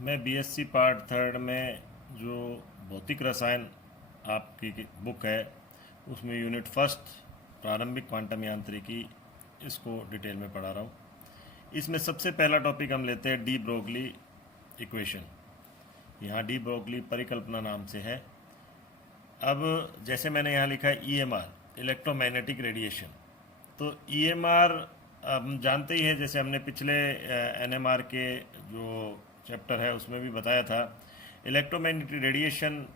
मैं BSc part third में जो भौतिक रसायन आपकी बुक है उसमें यूनिट फर्स्ट प्रारंभिक क्वांटम यांत्रिकी इसको डिटेल में पढ़ा रहा हूँ। इसमें सबसे पहला टॉपिक हम लेते हैं डी ब्रोगली इक्वेशन। यहाँ डी ब्रोगली परिकल्पना नाम से है। अब जैसे मैंने यहाँ लिखा है ईएमआर इलेक्ट्रोमैग्नेटिक रेडिएशन, तो ईएमआर हम जानते ही है, जैसे हमने पिछले एनएमआर के जो चैप्टर है उसमें भी बताया था। इलेक्ट्रोमैग्नेटिक रेडिएशन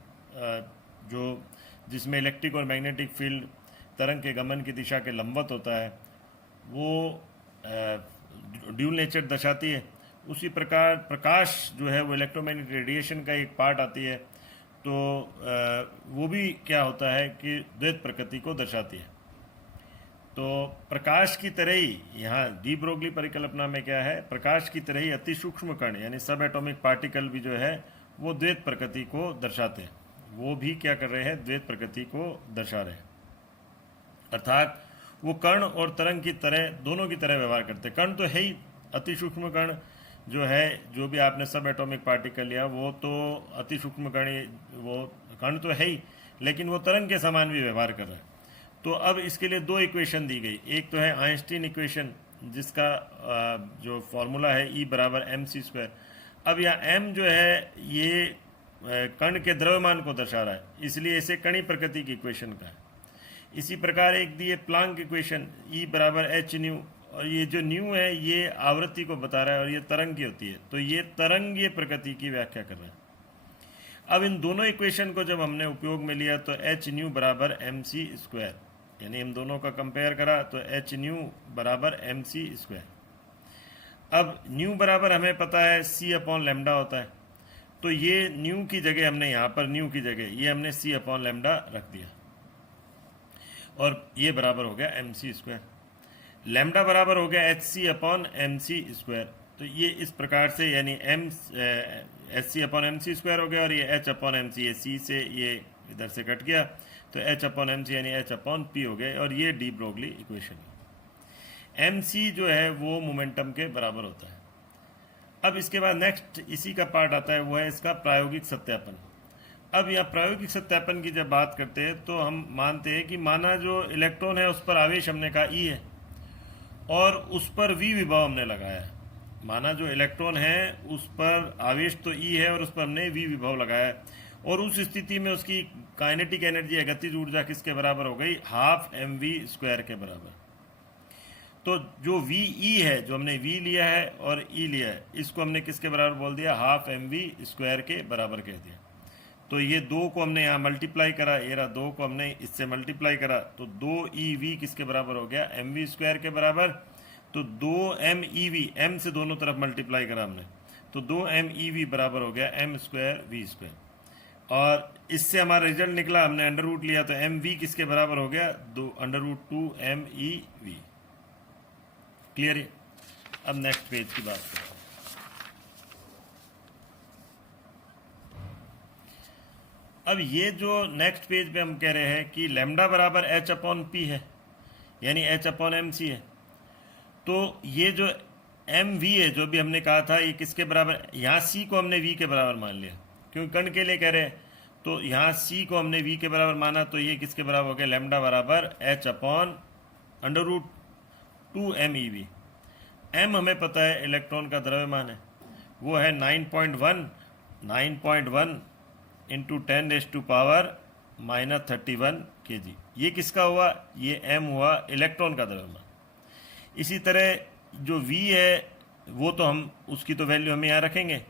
जो जिसमें इलेक्ट्रिक और मैग्नेटिक फील्ड तरंग के गमन की दिशा के लंबवत होता है वो ड्यूल नेचर दर्शाती है। उसी प्रकार प्रकाश जो है वो इलेक्ट्रोमैग्नेटिक रेडिएशन का एक पार्ट आती है, तो वो भी क्या होता है कि द्वैत प्रकृति को दर्शाती है। तो प्रकाश की तरह ही यहाँ डी ब्रोगली परिकल्पना में क्या है, प्रकाश की तरह ही अति सूक्ष्म कण यानी सब एटॉमिक पार्टिकल भी जो है वो द्वैत प्रकृति को दर्शाते हैं। वो भी क्या कर रहे हैं, द्वैत प्रकृति को दर्शा रहे हैं। अर्थात वो कण और तरंग की तरह दोनों की तरह व्यवहार करते हैं। कण तो है ही, अति सूक्ष्म कण जो है, जो भी आपने सब एटॉमिक पार्टिकल लिया वो तो अति सूक्ष्म कण, वो कण तो है ही, लेकिन वो तरंग के समान भी व्यवहार कर रहा है। तो अब इसके लिए दो इक्वेशन दी गई। एक तो है आइंस्टीन इक्वेशन जिसका जो फॉर्मूला है E बराबर mc²। अब यहाँ m जो है ये कण के द्रव्यमान को दर्शा रहा है, इसलिए इसे कणी प्रकृति की इक्वेशन का है। इसी प्रकार एक दिए प्लांक इक्वेशन E बराबर h न्यू, और ये जो न्यू है ये आवृत्ति को बता रहा है और ये तरंग की होती है, तो ये तरंगीय प्रकृति की व्याख्या कर रहा है। अब इन दोनों इक्वेशन को जब हमने उपयोग में लिया तो h न्यू बराबर mc², यानी इन दोनों का कंपेयर करा तो h न्यू बराबर mc²। अब न्यू बराबर हमें पता है c अपॉन लैम्डा होता है, तो ये न्यू की जगह हमने यहाँ पर न्यू की जगह ये हमने c अपॉन लैम्डा रख दिया और ये बराबर हो गया mc²। लैम्डा बराबर हो गया hc अपॉन mc²। तो ये इस प्रकार से यानी hc अपॉन mc² हो गया और ये h अपॉन mc, ये c से ये इधर से कट गया तो h अपॉन mc यानी h अपॉन p हो गए, और ये डी ब्रोगली इक्वेशन है। mc जो है वो मोमेंटम के बराबर होता है। अब इसके बाद नेक्स्ट इसी का पार्ट आता है, वो है इसका प्रायोगिक सत्यापन। अब यहाँ प्रायोगिक सत्यापन की जब बात करते हैं तो हम मानते हैं कि माना जो इलेक्ट्रॉन है उस पर आवेश हमने कहा E है और उस पर V विभव हमने लगाया है। माना जो इलेक्ट्रॉन है उस पर आवेश तो E है और उस पर हमने V विभव लगाया है, और उस स्थिति में उसकी काइनेटिक एनर्जी या गतिज ऊर्जा किसके बराबर हो गई, हाफ mv² के बराबर। तो जो VE है, जो हमने V लिया है और E लिया है, इसको हमने किसके बराबर बोल दिया, हाफ mv² के बराबर कह दिया। तो ये दो को हमने यहाँ मल्टीप्लाई करा, ये रहा दो को हमने इससे मल्टीप्लाई करा, तो 2ev किसके बराबर हो गया, mv² के बराबर। तो 2mev, m से दोनों तरफ मल्टीप्लाई करा हमने, तो 2mev बराबर हो गया m²v²। और इससे हमारा रिजल्ट निकला, हमने अंडर रूट लिया तो mv किसके बराबर हो गया, √2mev। क्लियर है। अब नेक्स्ट पेज की बात करें। अब ये जो नेक्स्ट पेज पे हम कह रहे हैं कि लैम्डा बराबर h अपॉन p है, यानी h अपॉन mc है, तो ये जो mv है जो भी हमने कहा था ये किसके बराबर, यहाँ c को हमने v के बराबर मान लिया क्योंकि कण के लिए कह रहे हैं, तो यहाँ c को हमने v के बराबर माना, तो ये किसके बराबर हो गया, लैम्डा बराबर h अपॉन √2mev। m हमें पता है इलेक्ट्रॉन का द्रव्यमान है, वो है 9.1 इंटू 10⁻⁻31 kg। ये किसका हुआ, ये m हुआ इलेक्ट्रॉन का द्रव्यमान। इसी तरह जो v है वो तो हम उसकी तो वैल्यू हम यहाँ रखेंगे।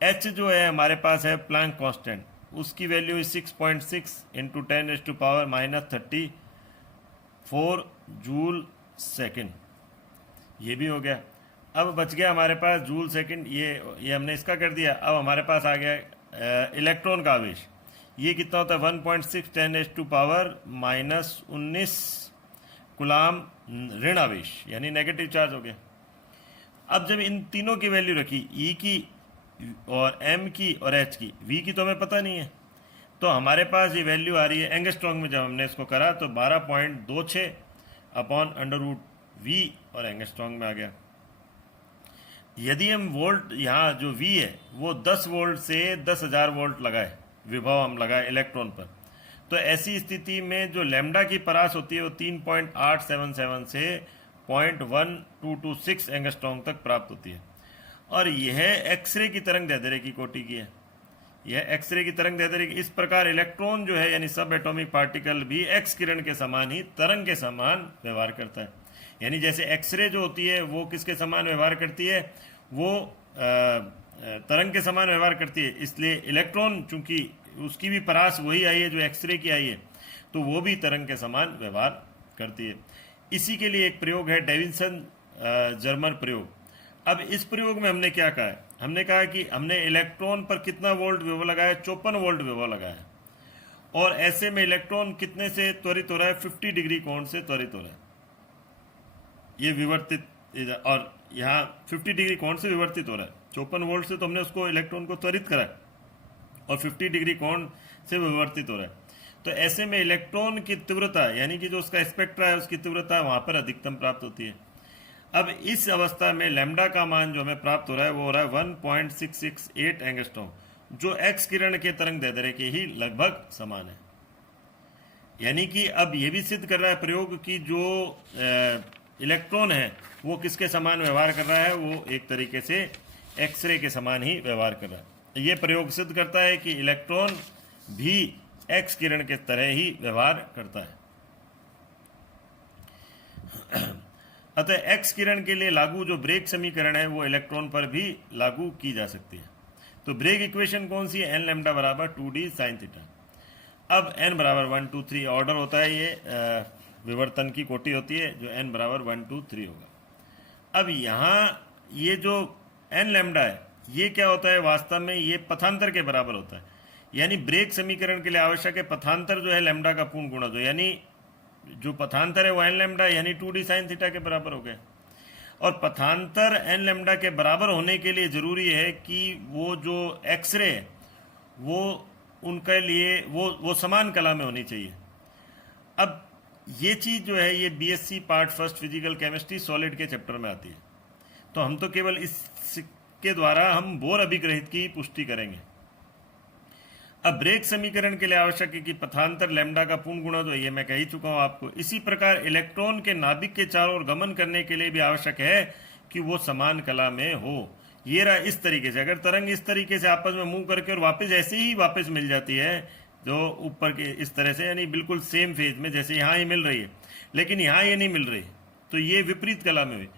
h जो है हमारे पास है प्लैंक कांस्टेंट, उसकी वैल्यू 6.6 इंटू 10⁻⁻34 जूल सेकेंड। ये भी हो गया। अब बच गया हमारे पास जूल सेकेंड, ये हमने इसका कर दिया। अब हमारे पास आ गया इलेक्ट्रॉन का आवेश, ये कितना होता है 1.6 10⁻⁻19 कुलाम ऋण आवेश, यानी नेगेटिव चार्ज हो गया। अब जब इन तीनों की वैल्यू रखी, E की और m की और h की, v की तो हमें पता नहीं है, तो हमारे पास ये वैल्यू आ रही है एंगस्ट्रॉन्ग में। जब हमने इसको करा तो 12.26 अपॉन √v और एंगस्ट्रॉन्ग में आ गया। यदि हम वोल्ट यहाँ जो V है वो 10 वोल्ट से 10,000 वोल्ट लगाए, विभव हम लगाए इलेक्ट्रॉन पर, तो ऐसी स्थिति में जो लैम्डा की परास होती है वो 3.877 से 0.1226 एंगस्ट्रॉम तक प्राप्त होती है। और यह एक्सरे की तरंग दैर्ध्य की कोटि की है, यह एक्सरे की तरंग दैर्ध्य की। इस प्रकार इलेक्ट्रॉन जो है यानी सब एटॉमिक पार्टिकल भी एक्स किरण के समान ही तरंग के समान व्यवहार करता है। यानी जैसे एक्सरे जो होती है वो किसके समान व्यवहार करती है, वो तरंग के समान व्यवहार करती है। इसलिए इलेक्ट्रॉन चूंकि उसकी भी परास वही आई है जो एक्सरे की आई है, तो वो भी तरंग के समान व्यवहार करती है। इसी के लिए एक प्रयोग है डेविसन जर्मर प्रयोग। अब इस प्रयोग में हमने क्या कहा है, हमने कहा कि हमने इलेक्ट्रॉन पर कितना वोल्ट विभव लगाया, 54 वोल्ट विभव लगाया, और ऐसे में इलेक्ट्रॉन कितने से त्वरित हो रहा है, 50 डिग्री कोण से त्वरित हो रहा है, ये विवर्तित, और यहाँ 50 डिग्री कोण से विवर्तित हो रहा है। 54 वोल्ट से तो हमने उसको इलेक्ट्रॉन को त्वरित करा और 50 डिग्री कोण से विवर्तित हो रहा है। तो ऐसे में इलेक्ट्रॉन की तीव्रता यानी कि जो उसका स्पेक्ट्रा है उसकी तीव्रता वहां पर अधिकतम प्राप्त होती है। अब इस अवस्था में लैम्डा का मान जो हमें प्राप्त हो रहा है वो हो रहा है 1.668 एंगस्ट्रॉम, जो एक्स किरण के तरंग दैर्ध्य के ही लगभग समान है। यानी कि अब यह भी सिद्ध कर रहा है प्रयोग कि जो इलेक्ट्रॉन है वो किसके समान व्यवहार कर रहा है, वो एक तरीके से एक्सरे के समान ही व्यवहार कर रहा है। ये प्रयोग सिद्ध करता है कि इलेक्ट्रॉन भी एक्स किरण के तरह ही व्यवहार करता है। अतः एक्स किरण के लिए लागू जो ब्रेग समीकरण है वो इलेक्ट्रॉन पर भी लागू की जा सकती है। तो ब्रेग इक्वेशन कौन सी है, एन लैम्डा बराबर 2d साइन थीटा। अब n बराबर 1 2 3 ऑर्डर होता है, ये विवर्तन की कोटि होती है जो n बराबर 1 2 3 होगा। अब यहाँ ये जो n लैम्डा है ये क्या होता है, वास्तव में ये पथांतर के बराबर होता है। यानी ब्रेग समीकरण के लिए आवश्यक है पथांतर जो है लैम्डा का पूर्ण गुणा, जो यानी जो पथांतर है वो n लैम्डा यानी 2d साइन थीटा के बराबर हो गया। और पथांतर n लैम्डा के बराबर होने के लिए जरूरी है कि वो जो एक्सरे है वो उनके लिए वो समान कला में होनी चाहिए। अब ये चीज जो है ये BSc part first physical chemistry solid के चैप्टर में आती है, तो हम तो केवल इसके द्वारा हम बोर अभिग्रहित की पुष्टि करेंगे। अब ब्रेग समीकरण के लिए आवश्यक है कि पथांतर लैम्डा का पूर्ण गुणा जो ये मैं कह ही चुका हूं आपको। इसी प्रकार इलेक्ट्रॉन के नाभिक के चारों ओर गमन करने के लिए भी आवश्यक है कि वो समान कला में हो। ये रहा इस तरीके से, अगर तरंग इस तरीके से आपस में मूव करके और वापस ऐसे ही वापस मिल जाती है जो ऊपर के इस तरह से, यानी बिल्कुल सेम फेज में जैसे यहाँ ये मिल रही है, लेकिन यहाँ ये नहीं मिल रही, तो ये विपरीत कला में हुई।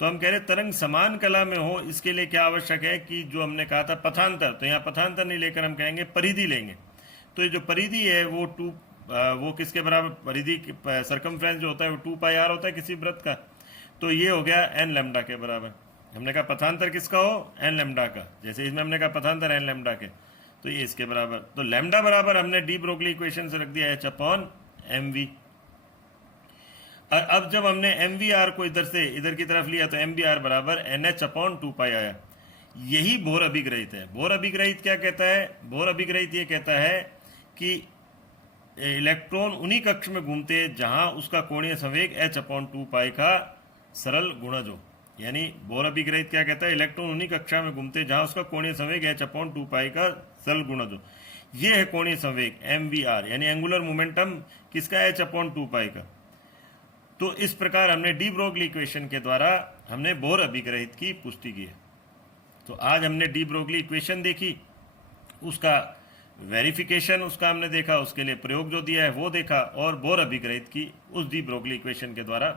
तो हम कह रहे तरंग समान कला में हो, इसके लिए क्या आवश्यक है कि जो हमने कहा था पथांतर, तो यहाँ पथांतर नहीं लेकर हम कहेंगे परिधि लेंगे। तो ये जो परिधि है वो किसके बराबर, परिधि सर्कमफ्रेंस जो होता है वो 2 पाई r होता है किसी वृत्त का, तो ये हो गया n लैम्डा के बराबर। हमने कहा पथांतर किसका हो, n लैम्डा का, जैसे इसमें हमने कहा पथांतर n लैम्डा के, तो ये इसके बराबर। तो लैम्डा बराबर हमने डी ब्रोगली इक्वेशन से रख दिया h अपॉन mv। और अब जब हमने mvr को इधर की तरफ लिया तो mvr बराबर nh अपॉन 2 पाई आया। यही बोर अभिग्रहित है। बोर अभिग्रहित क्या कहता है, बोर अभिग्रहित ये कहता है कि इलेक्ट्रॉन उन्हीं कक्ष में घूमते हैं जहां उसका कोणीय संवेग h अपॉन 2 पाई का सरल गुणज हो। यानी बोर अभिग्रहित क्या कहता है, इलेक्ट्रॉन उन्हीं कक्षा में घूमते हैं जहां उसका कोणीय संवेग h अपॉन 2 पाई का सरल गुणज हो। ये है कोणीय संवेग mvr, यानी एंगुलर मोमेंटम किसका, h अपॉन 2 पाई का। तो इस प्रकार हमने डी ब्रोगली इक्वेशन के द्वारा हमने बोर अभिग्रहित की पुष्टि की है। तो आज हमने डी ब्रोगली इक्वेशन देखी, उसका वेरिफिकेशन उसका हमने देखा, उसके लिए प्रयोग जो दिया है वो देखा, और बोर अभिग्रहित की उस डी ब्रोगली इक्वेशन के द्वारा